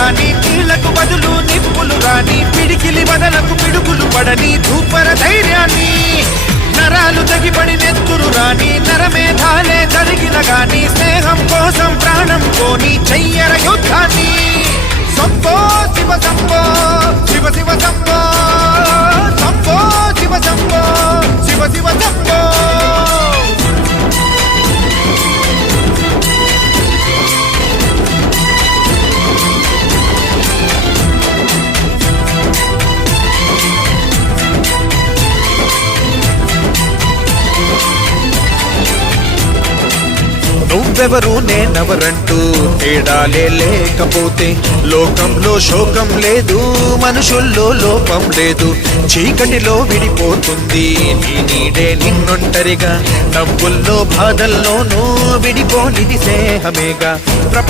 గాని నీళ్లకు బదులు నిప్పులు రాని పిడికిలి బదలకు పిడుగులు పడని ధూపర ధైర్యాన్ని నరాలు తెగిపడి నెత్తురు రాని నరమేధాలే జరిగిన గాని స్నేహం కోసం ప్రాణం కోని చెయ్యర యుద్ధాన్ని సంభో శివ సంభో శివ శివ సంభో సంభో శివ సంభో శివ శివ సంభో నువ్వెవరు నేనెవరంటూ తేడాలే లేకపోతే లోకంలో శోకం లేదు, మనుషుల్లో లోపం లేదు. చీకటిలో విడిపోతుంది నీ నీడే నిన్నొంటరిగా, నవ్వుల్లో బాధల్లోనూ విడిపోనిది స్నేహమేగా.